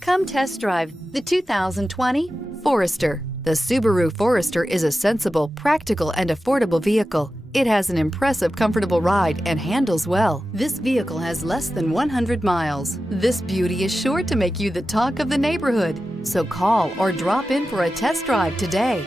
Come test drive the 2020 Forester. The Subaru Forester is a sensible, practical, and affordable vehicle. It has an impressive, comfortable ride and handles well. This vehicle has less than 100 miles. This beauty is sure to make you the talk of the neighborhood. So call or drop in for a test drive today.